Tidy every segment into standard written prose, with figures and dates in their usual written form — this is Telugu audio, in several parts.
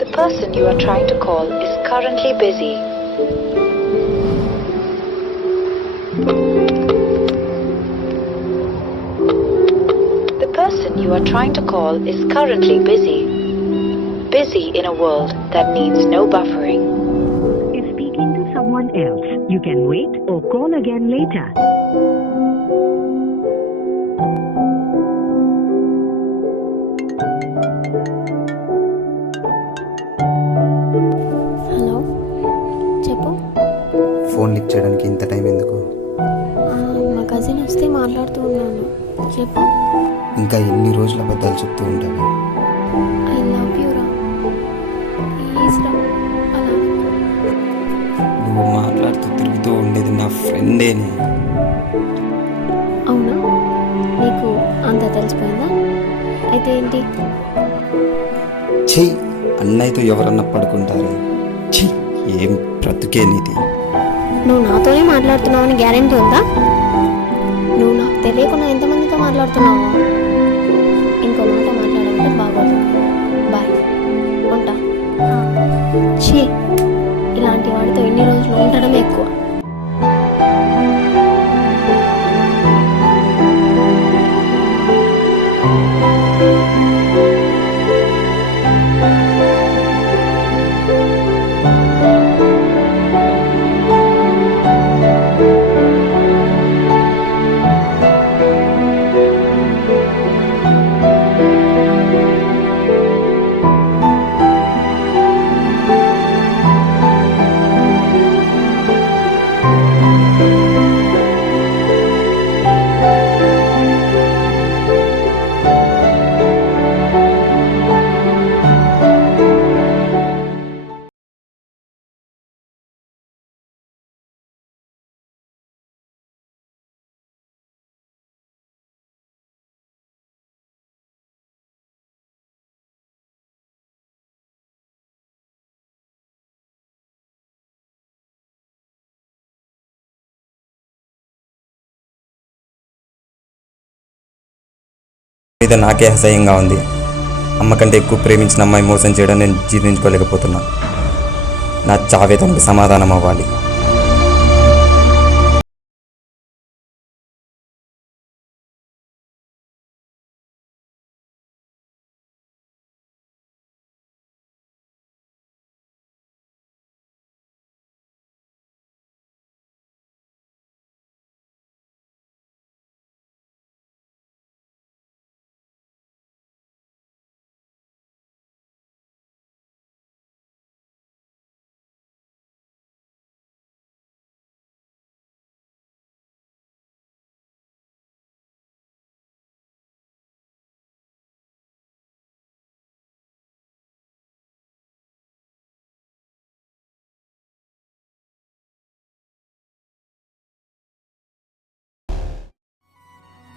The person you are trying to call is currently busy. The person you are trying to call is currently busy. Busy in a world that needs no buffering. Is speaking to someone else. You can wait or call again later. Hello చెప్పు. ఫోన్ లిఫ్ట్ చేయడానికి ఇంత టైం ఎందుకు? మా కజిన్ వస్తే మాట్లాడుతూ ఉన్నాను. చెప్పు. ఇంకా ఎన్ని రోజులు అబద్ధాలు చెప్తూ ఉంటావు? ఐ లవ్ యూ రా, ప్లీజ్ రా. అలా నువ్వు మాట్లాడుతూ తిరుగుతూ ఉండేది నా ఫ్రెండేని. అవునా, నీకు అంతా తెలిసిపోయిందా? అయితే ఏంటి? చెయ్యి, అన్నయ్యతో ఎవరన్నా పడుకుంటారే. చెయ్యి, ఏం బ్రతుకే నీది. నువ్వు నాతోనే మాట్లాడుతున్నావని గ్యారెంటీ ఉందా? నువ్వు నాకు తెలియకుండా ఎంతమందితో మాట్లాడుతున్నావు? ఇంకో మాట మాట్లాడాలంటే బాగోదు. బాయ్, ఉంటా. ఛీ, ఇలాంటి వాడితో ఎన్ని రోజులు ఉండడం ఎక్కువ. మీద నాకే అసహ్యంగా ఉంది. అమ్మ కంటే ఎక్కువ ప్రేమించిన అమ్మాయి మోసం చేయడం నేను జీర్ణించుకోలేకపోతున్నా. నా చావే తనకు సమాధానం అవ్వాలి.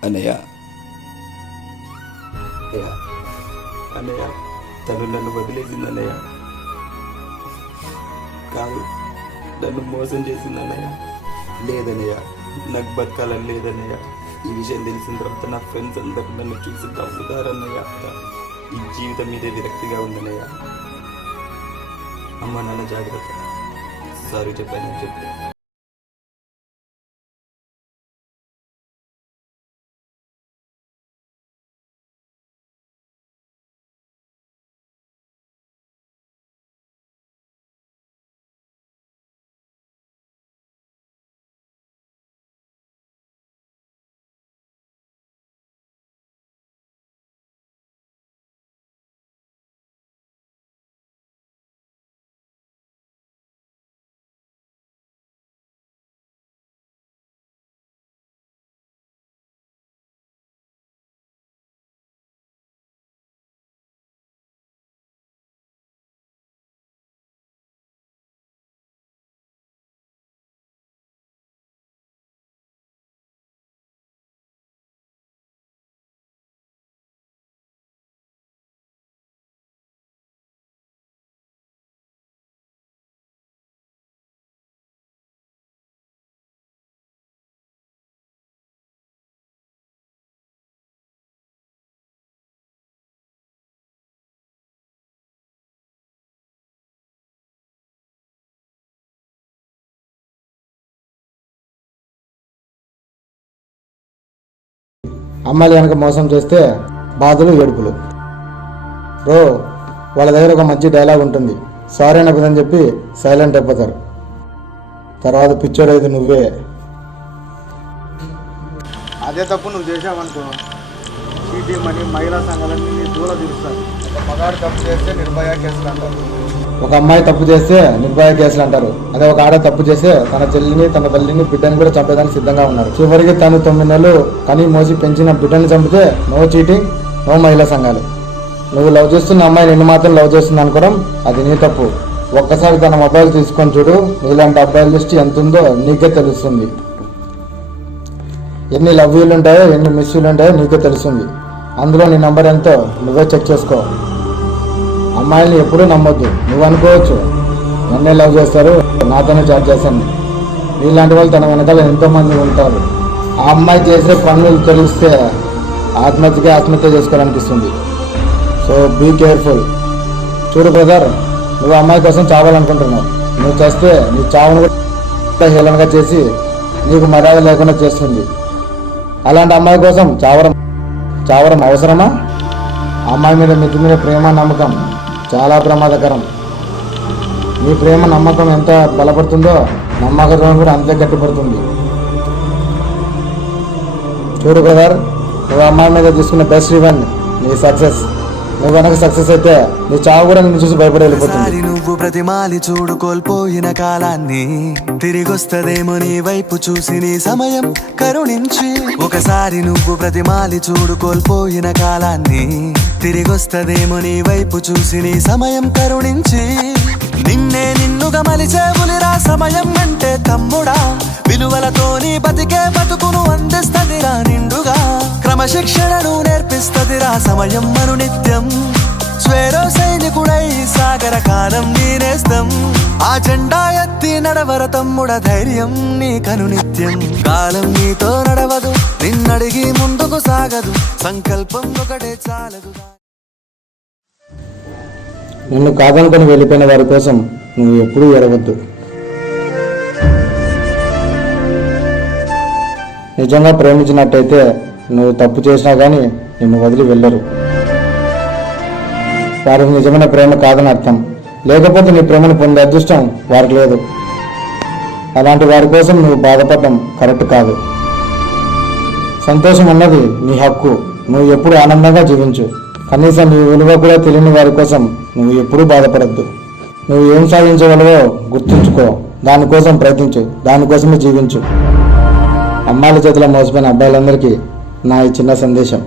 అన్నయ్య, అన్నయ్య, తను నన్ను వదిలేసింది అన్నయ్య. కాదు, నన్ను మోసం చేసింది అన్నయ్య. లేదన్నయ్య, నాకు బతకాలని లేదన్నయ్య. ఈ విషయం తెలిసిన తర్వాత నా ఫ్రెండ్స్ అందరూ నన్ను చూసి నవ్వుతారన్నయ్య. ఈ జీవితం మీదే విరక్తిగా ఉందన్నయ్య. అమ్మ నాన్న జాగ్రత్త. సారీ చెప్పాను చెప్పు. అమ్మాయిలు కనుక మోసం చేస్తే బాధలు ఏడుపులు. బ్రో, వాళ్ళ దగ్గర ఒక మంచి డైలాగ్ ఉంటుంది, సారీ అని చెప్పి సైలెంట్ అయిపోతారు. తర్వాత పిచ్చోడైతే నువ్వే. అదే తప్పు నువ్వు చేసావనుకో, చీటీమని మహిళా సంఘాలన్నీ నీ దూల తీరుస్తారు. ఒక మగాడు తప్పు చేస్తే నిర్భయ కేసులు అంటారు. ఒక అమ్మాయి తప్పు చేస్తే నిర్భయ కేసులు అంటారు. అదే ఒక ఆడ తప్పు చేస్తే తన చెల్లిని, తన తల్లిని, బిడ్డని కూడా చంపేదానికి సిద్ధంగా ఉన్నారు. చివరికి తను 9 నెలలు కనీ మోసి పెంచిన బిడ్డని చంపితే నో చీటింగ్, నో మహిళా సంఘాలు. నువ్వు లవ్ చేస్తున్న అమ్మాయి నిన్ను మాత్రం లవ్ చేస్తుంది అనుకోవడం అది నీ తప్పు. ఒక్కసారి తన మొబైల్ తీసుకొని చూడు, నీలాంటి అబ్బాయిల లిస్ట్ ఎంత ఉందో నీకే తెలుస్తుంది. ఎన్ని లవ్ యూలు ఉంటాయో, ఎన్ని మిస్ యూలు ఉంటాయో నీకే తెలుస్తుంది. అందులో నీ నంబర్ ఎంతో నువ్వే చెక్ చేసుకో. అమ్మాయిల్ని ఎప్పుడూ నమ్మొద్దు. నువ్వు అనుకోవచ్చు నన్నే లవ్ చేస్తారు, నాతోనే చాట్ చేస్తాను. నీలాంటి వాళ్ళు తన వెనకాల ఎంతోమంది ఉంటారు. ఆ అమ్మాయి చేసే పనులు తెలిస్తే ఆత్మహత్య చేసుకోవాలనిపిస్తుంది. So be careful. చూడు బ్రదర్, నువ్వు అమ్మాయి కోసం చావాలనుకుంటున్నావు. నువ్వు చేస్తే నీ చావును కూడా హేళనగా చేసి నీకు మర్యాద లేకుండా చేస్తుంది. అలాంటి అమ్మాయి కోసం చావడం అవసరమా? అమ్మాయి మీద మితిమీద ప్రేమ, నమ్మకం చాలా ప్రమాదకరం. నీ ప్రేమ నమ్మకం ఎంత బలపడుతుందో నమ్మకం కూడా అంతే గట్టిపడుతుంది. చూడు బ్రదర్, నువ్వు అమ్మాయి మీద తీసుకున్న బెస్ట్ రివెంజ్ నీ సక్సెస్. నువ్వు కనుక సక్సెస్ అయితే నీ చావు కూడా నిన్ను చూసి భయపడి వెళ్ళిపోతుంది. నువ్వు ప్రతిమాలి చూడు కోల్పోయిన కాలాన్ని, తిరిగొస్తదేమో నీ వైపు చూసి నీ సమయం కరుణించి. ఒకసారి నువ్వు ప్రతిమాలి చూడు కోల్పోయిన కాలాన్ని, తిరిగొస్తదేమో నీ వైపు చూసి నీ సమయం కరుణించి. నిన్నుగా మలిచేవులిరా సమయం అంటే తమ్ముడా, విలువలతో నీ బతికే బతుకును అందిస్తదిరా నిండుగా. క్రమశిక్షణను నేర్పిస్తదిరా సమయం మను నిత్యం. స్వేరో సైనికుడై సాగర కాలం నీనేస్తం. ఆ జెండా ఎత్తి నడవర తమ్ముడ, ధైర్యం నీకను నిత్యం. కాలం నీతో నడవదు, నిన్నడిగి ముందుకు సాగదు, సంకల్పం ఒకటే చాలదు. నిన్ను కాదనుకొని వెళ్ళిపోయిన వారి కోసం నువ్వు ఎప్పుడూ ఏడవద్దు. నిజంగా ప్రేమించినట్టయితే నువ్వు తప్పు చేసినా కానీ నిన్ను వదిలి వెళ్ళరు. వారికి నిజమైన ప్రేమ కాదని అర్థం. లేకపోతే నీ ప్రేమను పొందే అదృష్టం వారికి లేదు. అలాంటి వారి కోసం నువ్వు బాధపడటం కరెక్ట్ కాదు. సంతోషం అన్నది నీ హక్కు. నువ్వు ఎప్పుడు ఆనందంగా జీవించు. కనీసం నీ విలువ కూడా తెలియని వారి కోసం నువ్వు ఎప్పుడూ బాధపడద్దు. నువ్వు ఏం సాధించగలవో గుర్తుంచుకో, దానికోసం ప్రయత్నించు, దానికోసమే జీవించు. అమ్మాయిల చేతిలో మోసపోయిన అబ్బాయిలందరికీ నా ఈ చిన్న సందేశం.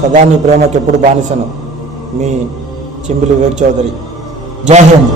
సదా నీ ప్రేమకు ఎప్పుడు బానిసను. మీ చింబిలి వివేక్ చౌదరి. జై హింద్.